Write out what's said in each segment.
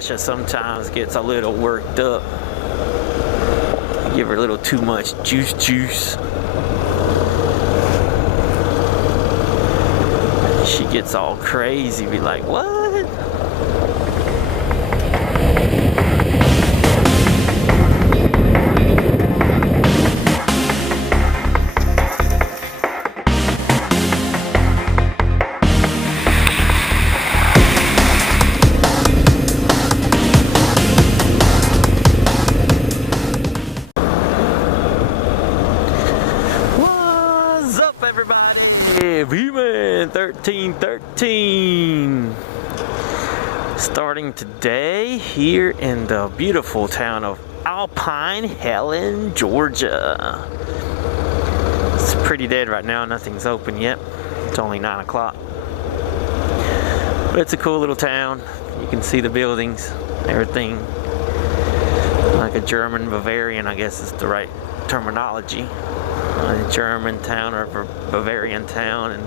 Sasha sometimes gets a little worked up. Give her a little too much juice. She gets all crazy, be like, what? WMA 1313 starting today here in the beautiful town of Alpine, Helen, Georgia. It's pretty dead right now, nothing's open yet. It's only 9 o'clock. But it's a cool little town. You can see the buildings, everything. Like a German Bavarian, I guess is the right terminology. A German town or a Bavarian town, and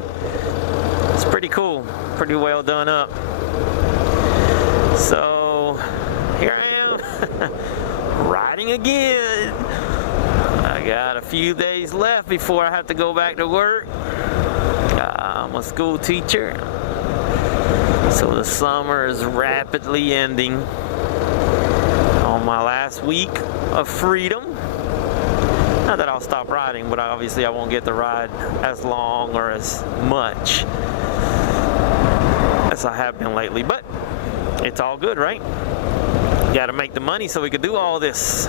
it's pretty cool, pretty well done up. So here I am riding again. I got a few days left before I have to go back to work. I'm a school teacher, so the summer is rapidly ending. On my last week of freedom. Not that I'll stop riding, but obviously I won't get to ride as long or as much as I have been lately. But it's all good, right? Got to make the money so we can do all this.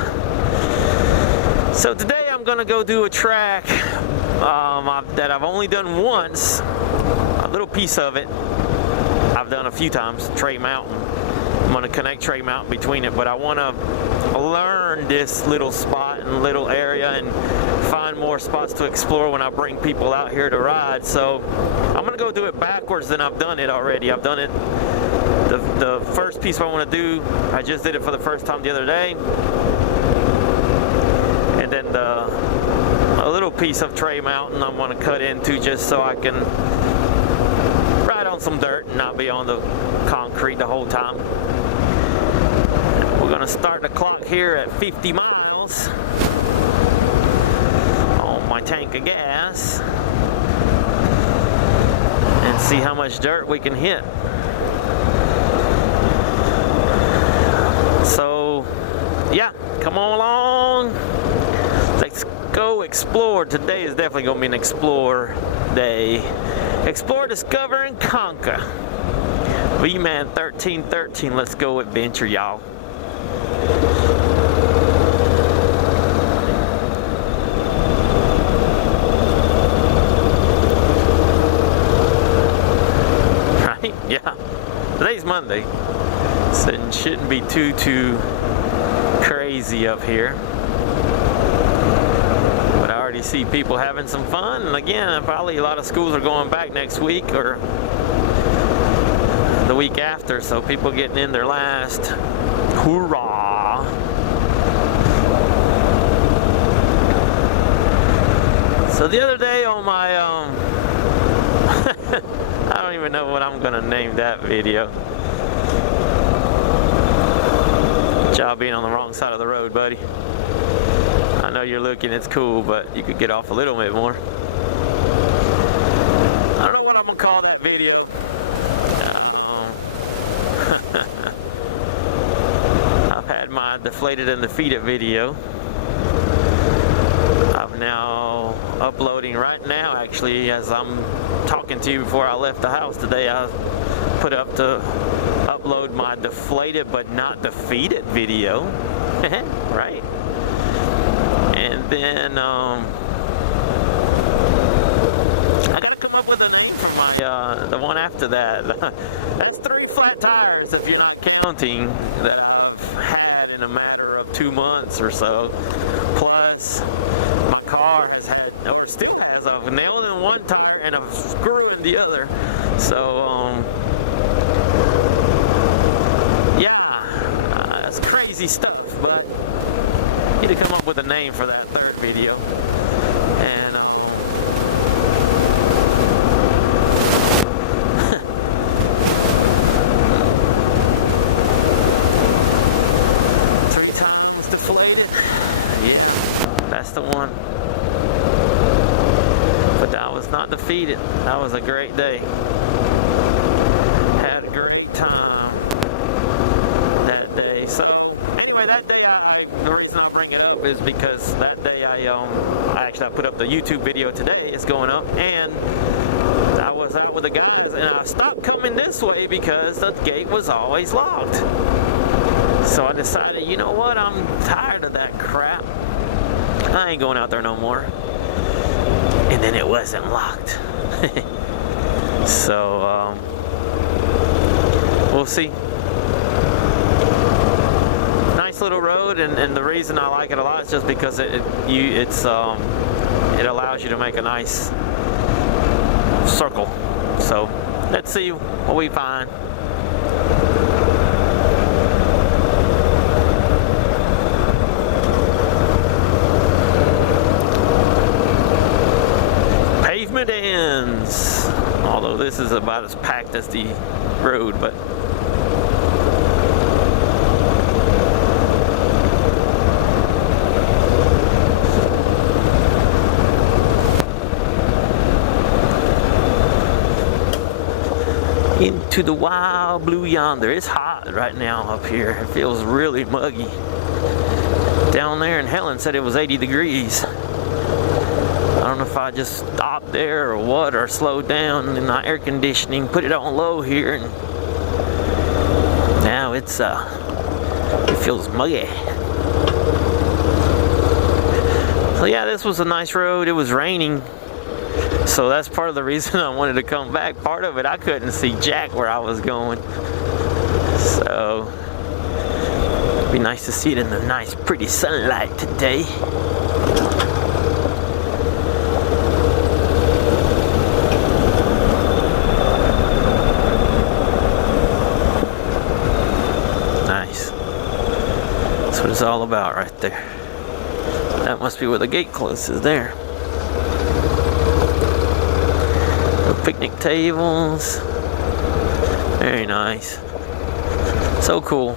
So today I'm going to go do a track that I've only done once. A little piece of it I've done a few times, Trey Mountain. I'm going to connect Trey Mountain between it, but I want to learn this little spot and little area and find more spots to explore when I bring people out here to ride. So I'm going to go do it backwards than I've done it already. I've done it, the first piece I want to do, I just did it for the first time the other day. And then a little piece of Trey Mountain I'm going to cut into just so I can ride on some dirt and not be on the concrete the whole time. We're gonna start the clock here at 50 miles on my tank of gas and see how much dirt we can hit. So yeah, come on along, let's go explore. Today is definitely gonna be an explore day. Explore, discover, and conquer. WMA 1313, let's go adventure, y'all. Right? Yeah. Today's Monday, so it shouldn't be too crazy up here. But I already see people having some fun, and again, probably a lot of schools are going back next week or the week after, so people getting in their last hoorah. So the other day on my I don't even know what I'm gonna name that video. Good job being on the wrong side of the road, buddy. I know you're looking, it's cool, but you could get off a little bit more. I don't know what I'm gonna call that video. I've had my deflated and defeated video. I'm now uploading right now, actually, as I'm talking to you before I left the house today. I put up to upload my deflated but not defeated video. Right? And then I gotta come up with a name for my the one after that. That's 3 flat tires if you're not counting that I've had in a matter of 2 months or so. Plus my car has had, or still has, a nail in one tire and a screw in the other. So yeah, that's crazy stuff, but I need to come up with a name for that third video. And undefeated. That was a great day. Had a great time that day. So anyway, that day, the reason I bring it up is because that day I put up the YouTube video today. It's going up, and I was out with the guys, and I stopped coming this way because the gate was always locked. So I decided, you know what, I'm tired of that crap. I ain't going out there no more. And then it wasn't locked. So we'll see. Nice little road, and the reason I like it a lot is just because it allows you to make a nice circle. So let's see what we find. Pavement ends. Although this is about as packed as the road, but into the wild blue yonder. It's hot right now up here. It feels really muggy. Down there, and Helen said it was 80 degrees. I don't know if I just stopped there or what, or slowed down in my air conditioning, put it on low here, and now it feels muggy. So yeah, this was a nice road. It was raining. So that's part of the reason I wanted to come back. Part of it, I couldn't see jack where I was going. So it'd be nice to see it in the nice, pretty sunlight today. Nice. That's what it's all about right there. That must be where the gate closes there. Picnic tables. Very nice. So cool.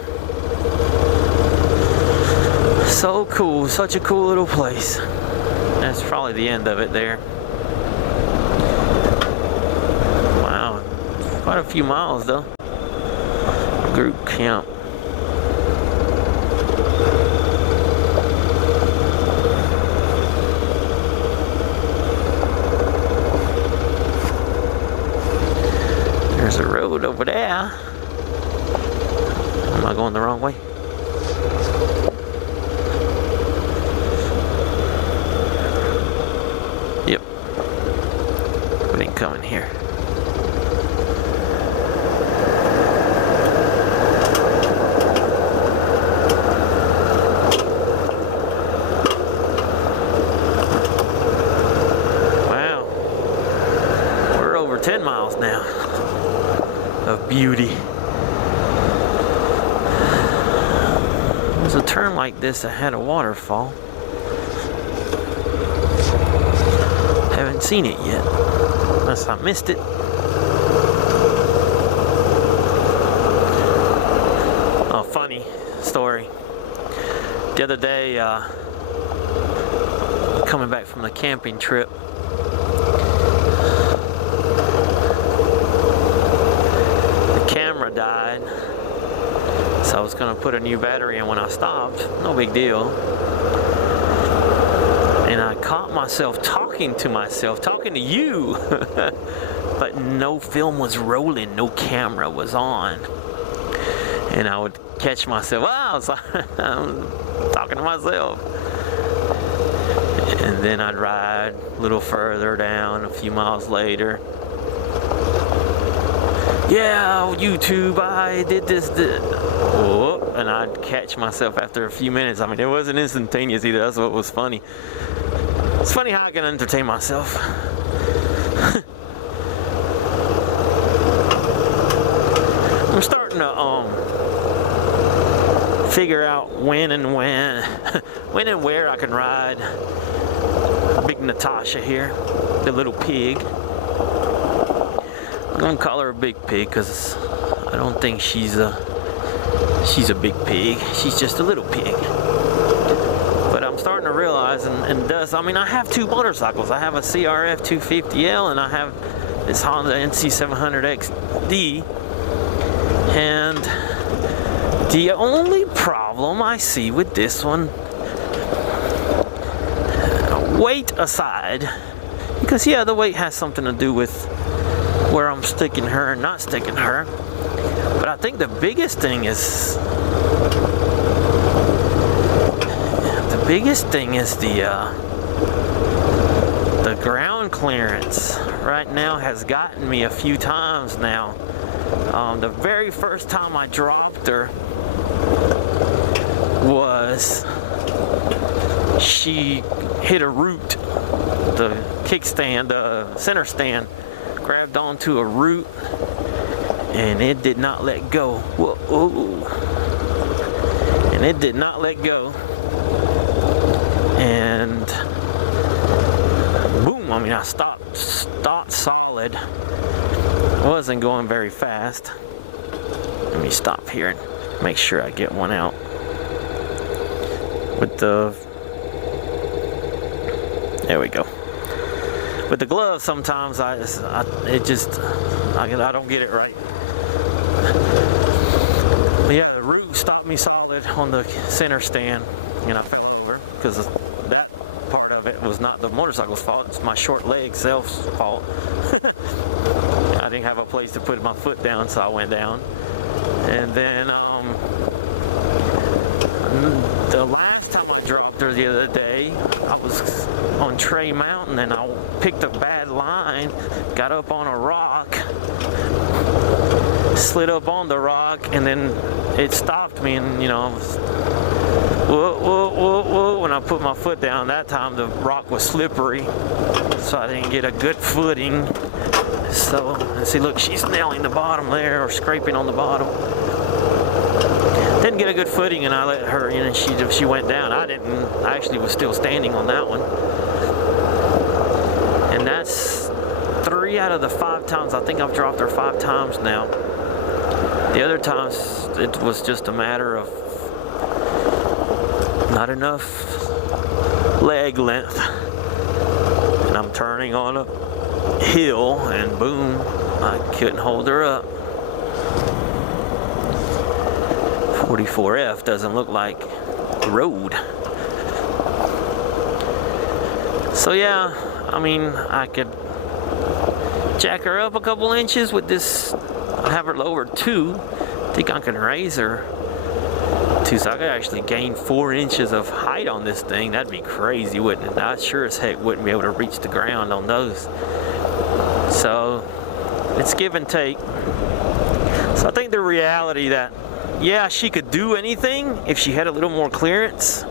So cool. Such a cool little place. That's probably the end of it there. Wow. Quite a few miles though. Group camp. There's a road over there. Am I going the wrong way? Yep. We ain't coming here. Wow. We're over 10 miles now. Of beauty. There's a turn like this that had a waterfall. Haven't seen it yet, unless I missed it. Oh, funny story. The other day, coming back from the camping trip, died, so I was gonna put a new battery in when I stopped. No big deal. And I caught myself talking to you, but no film was rolling, no camera was on, and I would catch myself. Wow, I'm talking to myself, and then I'd ride a little further down, a few miles later. Yeah, YouTube, I did this. Whoop, and I'd catch myself after a few minutes. I mean, it wasn't instantaneous either. That's what was funny. It's funny how I can entertain myself. I'm starting to figure out when and where I can ride Big Natasha here, the little pig. I'm gonna call her a big pig because I don't think she's a big pig. She's just a little pig. But I'm starting to realize, and does, I mean, I have two motorcycles. I have a CRF 250L and I have this Honda NC700XD. And the only problem I see with this one, weight aside, because yeah, the weight has something to do with where I'm sticking her and not sticking her, but I think the biggest thing is the ground clearance right now has gotten me a few times now. The very first time I dropped her was she hit a root, the kickstand, the center stand grabbed onto a root and it did not let go. Whoa. And it did not let go. And boom, I mean, I stopped solid. I wasn't going very fast. Let me stop here and make sure I get one out. With the, there we go. With the glove, sometimes I don't get it right. But yeah, the root stopped me solid on the center stand, and I fell over because that part of it was not the motorcycle's fault. It's my short leg self's fault. I didn't have a place to put my foot down, so I went down. And then the last time I dropped her the other day, I was on Tray Mountain and I picked a bad line, got up on a rock, slid up on the rock, and then it stopped me, and you know, I was, whoa, when I put my foot down. That time the rock was slippery, so I didn't get a good footing. So, see, look, she's nailing the bottom there, or scraping on the bottom. Didn't get a good footing, and I let her, you know, she went down. I actually was still standing on that one. And that's 3 out of the 5 times. I think I've dropped her 5 times now. The other times, it was just a matter of not enough leg length. And I'm turning on a hill, and boom, I couldn't hold her up. 44F doesn't look like road. So yeah, I mean, I could jack her up a couple inches with this. I have her lower 2. I think I can raise her 2, so I could actually gain 4 inches of height on this thing. That'd be crazy, wouldn't it? I sure as heck wouldn't be able to reach the ground on those. So it's give and take. So I think the reality that, yeah, she could do anything if she had a little more clearance.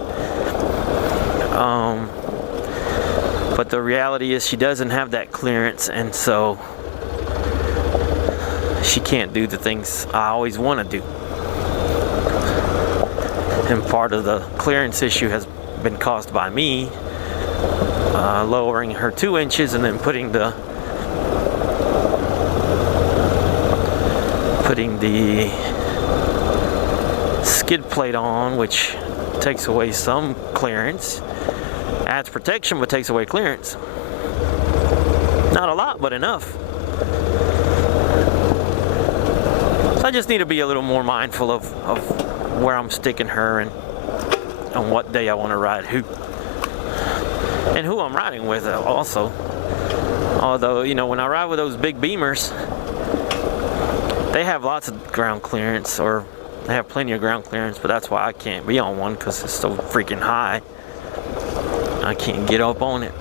But the reality is she doesn't have that clearance, and so she can't do the things I always want to do. And part of the clearance issue has been caused by me lowering her 2 inches and then putting the skid plate on, which takes away some clearance, adds protection but takes away clearance. Not a lot, but enough. So I just need to be a little more mindful of where I'm sticking her and on what day I want to ride who, and who I'm riding with also. Although, you know, when I ride with those big Beamers, they have lots of ground clearance, or they have plenty of ground clearance, but that's why I can't be on one, because it's so freaking high. I can't get up on it.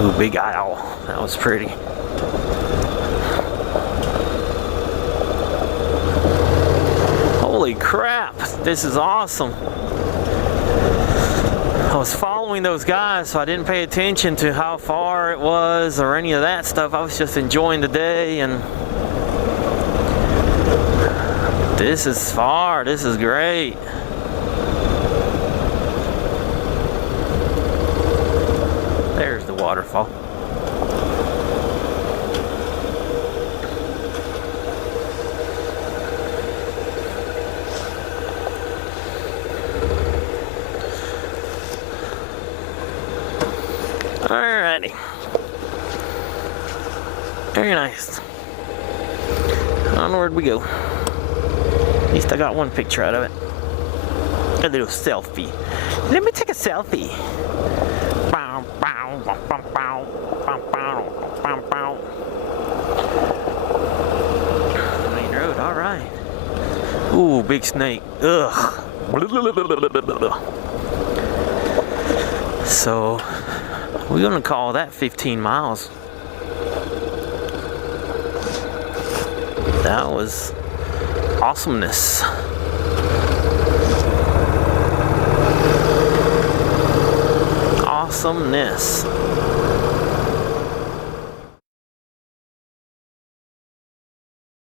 Ooh, big owl. That was pretty. Holy crap, this is awesome. I was following those guys, so I didn't pay attention to how far it was or any of that stuff. I was just enjoying the day, and This is far. This is great. There's the waterfall. Alrighty. Very nice. Onward we go. At least I got one picture out of it. A little selfie. Let me take a selfie. Main road, alright. Ooh, big snake. Ugh. So, we're gonna call that 15 miles. That was awesomeness. Awesomeness.